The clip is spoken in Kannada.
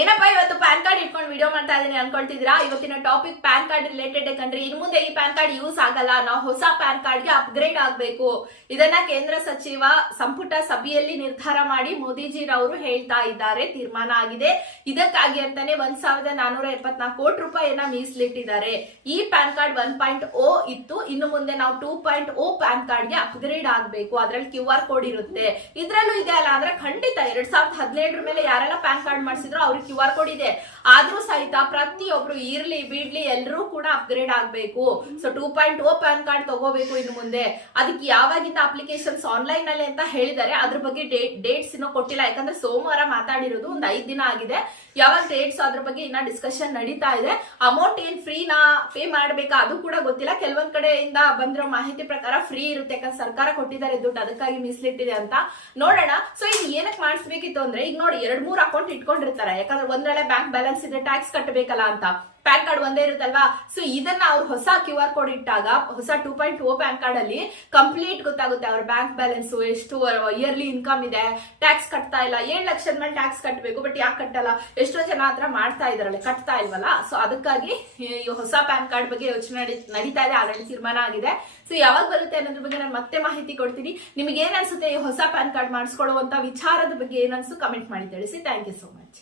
ಏನಪ್ಪ ಇವತ್ತು ಪ್ಯಾನ್ ಕಾರ್ಡ್ ಇಟ್ಕೊಂಡು ವಿಡಿಯೋ ಮಾಡ್ತಾ ಇದೀನಿ ಅನ್ಕೊಳ್ತಿದ್ದೀರಾ? ಇವತ್ತಿನ ಟಾಪಿಕ್ ಪ್ಯಾನ್ ಕಾರ್ಡ್ ರಿಲೇಟೆಡ್ ಕಂಡ್ರಿ. ಇನ್ ಮುಂದೆ ಈ ಪ್ಯಾನ್ ಕಾರ್ಡ್ ಯೂಸ್ ಆಗಲ್ಲ, ನಾವು ಹೊಸ ಪ್ಯಾನ್ ಕಾರ್ಡ್ ಗೆ ಅಪ್ಗ್ರೇಡ್ ಆಗಬೇಕು. ಇದನ್ನ ಕೇಂದ್ರ ಸಚಿವ ಸಂಪುಟ ಸಭೆಯಲ್ಲಿ ನಿರ್ಧಾರ ಮಾಡಿ ಮೋದಿಜಿರವರು ಹೇಳ್ತಾ ಇದ್ದಾರೆ. ತೀರ್ಮಾನ ಆಗಿದೆ. ಇದಕ್ಕಾಗಿ ಅಂತಾನೆ 1474 ಕೋಟಿ ರೂಪಾಯಿಯನ್ನ ಮೀಸಲಿಟ್ಟಿದ್ದಾರೆ. ಈ ಪ್ಯಾನ್ ಕಾರ್ಡ್ 1.0 ಇತ್ತು, ಇನ್ನು ಮುಂದೆ ನಾವು 2.0 ಪ್ಯಾನ್ ಕಾರ್ಡ್ ಗೆ ಅಪ್ಗ್ರೇಡ್ ಆಗಬೇಕು. ಅದ್ರಲ್ಲಿ QR ಕೋಡ್ ಇರುತ್ತೆ. ಇದ್ರಲ್ಲೂ ಇದೆ ಅಲ್ಲ ಅಂದ್ರೆ ಖಂಡಿತ 2017 ಮೇಲೆ ಯಾರೆಲ್ಲ ಪ್ಯಾನ್ ಕಾರ್ಡ್ ಮಾಡಿಸಿದ್ರು ಅವ್ರಿಗೆ QR ಕೋಡ್ ಇದೆ. ಆದ್ರೂ ಸಹಿತ ಪ್ರತಿಯೊಬ್ರು ಇರ್ಲಿ ಬಿಡ್ಲಿ ಎಲ್ಲರೂ ಕೂಡ ಅಪ್ಗ್ರೇಡ್ ಆಗ್ಬೇಕು. ಸೊ 2.0 ಪ್ಯಾನ್ ಕಾರ್ಡ್ ತಗೋಬೇಕು ಇನ್ನು ಮುಂದೆ. ಅದಕ್ಕೆ ಯಾವಾಗಿಂದ ಅಪ್ಲಿಕೇಶನ್ಸ್ ಆನ್ಲೈನ್ ಅಲ್ಲಿ ಅಂತ ಹೇಳಿದ್ದಾರೆ. ಅದ್ರ ಬಗ್ಗೆ ಡೇಟ್ಸ್ ಇನ್ನೂ ಕೊಟ್ಟಿಲ್ಲ, ಯಾಕಂದ್ರೆ ಸೋಮವಾರ ಮಾತಾಡಿರೋದು, ಒಂದು 5 ದಿನ ಆಗಿದೆ. ಯಾವಾಗ ಡೇಟ್ಸ್ ಅದ್ರ ಬಗ್ಗೆ ಇನ್ನ ಡಿಸ್ಕಷನ್ ನಡೀತಾ ಇದೆ. ಅಮೌಂಟ್ ಏನ್ ಫ್ರೀನಾ ಪೇ ಮಾಡ್ಬೇಕಾ ಅದು ಕೂಡ ಗೊತ್ತಿಲ್ಲ. ಕೆಲವೊಂದ್ ಕಡೆಯಿಂದ ಬಂದಿರೋ ಮಾಹಿತಿ ಪ್ರಕಾರ ಫ್ರೀ ಇರುತ್ತೆ, ಯಾಕಂದ್ರೆ ಸರ್ಕಾರ ಕೊಟ್ಟಿದ್ದಾರೆ ದುಡ್ಡು, ಅದಕ್ಕಾಗಿ ಮೀಸಲಿಟ್ಟಿದೆ ಅಂತ. ನೋಡೋಣ. ಸೊ ಇದು ಏನಕ್ಕೆ ಮಾಡಿಸ್ಬೇಕಿತ್ತು ಅಂದ್ರೆ, ಈಗ ನೋಡಿ 2-3 ಅಕೌಂಟ್ ಇಟ್ಕೊಂಡಿರ್ತಾರೆ, ಯಾಕಂದ್ರೆ ಒಂದ್ರಲ್ಲೇ ಬ್ಯಾಂಕ್ ಬ್ಯಾಲೆನ್ಸ್ ಇದೆ, ಟ್ಯಾಕ್ಸ್ ಕಟ್ಟಬೇಕಲ್ಲ ಅಂತ. ಪ್ಯಾನ್ ಕಾರ್ಡ್ ಒಂದೇ ಇರುತ್ತಲ್ವಾ. ಸೊ ಇದನ್ನ ಅವ್ರು ಹೊಸ QR ಕೋಡ್ ಇಟ್ಟಾಗ ಹೊಸ 2.0 ಪ್ಯಾನ್ ಕಾರ್ಡ್ ಅಲ್ಲಿ ಕಂಪ್ಲೀಟ್ ಗೊತ್ತಾಗುತ್ತೆ ಅವ್ರ ಬ್ಯಾಂಕ್ ಬ್ಯಾಲೆನ್ಸ್, ಎಷ್ಟು ಇಯರ್ಲಿ ಇನ್ಕಮ್ ಇದೆ, ಟ್ಯಾಕ್ಸ್ ಕಟ್ತಾ ಇಲ್ಲ. 7 ಲಕ್ಷದ ಮೇಲೆ ಟ್ಯಾಕ್ಸ್ ಕಟ್ಟಬೇಕು, ಬಟ್ ಯಾಕೆ ಕಟ್ಟಲ್ಲ? ಎಷ್ಟೋ ಜನ ಹತ್ರ ಮಾಡ್ತಾ ಇದಾರಲ್ಲ, ಕಟ್ತಾ ಇಲ್ವಲ್ಲ. ಸೊ ಅದಕ್ಕಾಗಿ ಈ ಹೊಸ ಪ್ಯಾನ್ ಕಾರ್ಡ್ ಬಗ್ಗೆ ಯೋಚನೆ ನಡೀತಾ ಇದೆ. ಆಲ್ರೆಡಿ ತೀರ್ಮಾನ ಆಗಿದೆ. ಸೊ ಯಾವಾಗ ಬರುತ್ತೆ ಅನ್ನೋದ್ರ ಬಗ್ಗೆ ನಾನು ಮತ್ತೆ ಮಾಹಿತಿ ಕೊಡ್ತೀನಿ. ನಿಮ್ಗೆ ಏನ್ ಅನ್ಸುತ್ತೆ ಈ ಹೊಸ ಪ್ಯಾನ್ ಕಾರ್ಡ್ ಮಾಡಿಸ್ಕೊಳ್ಳುವಂತ ವಿಚಾರದ ಬಗ್ಗೆ? ಏನನ್ಸು ಕಮೆಂಟ್ ಮಾಡಿ ತಿಳಿಸಿ. Thank you so much.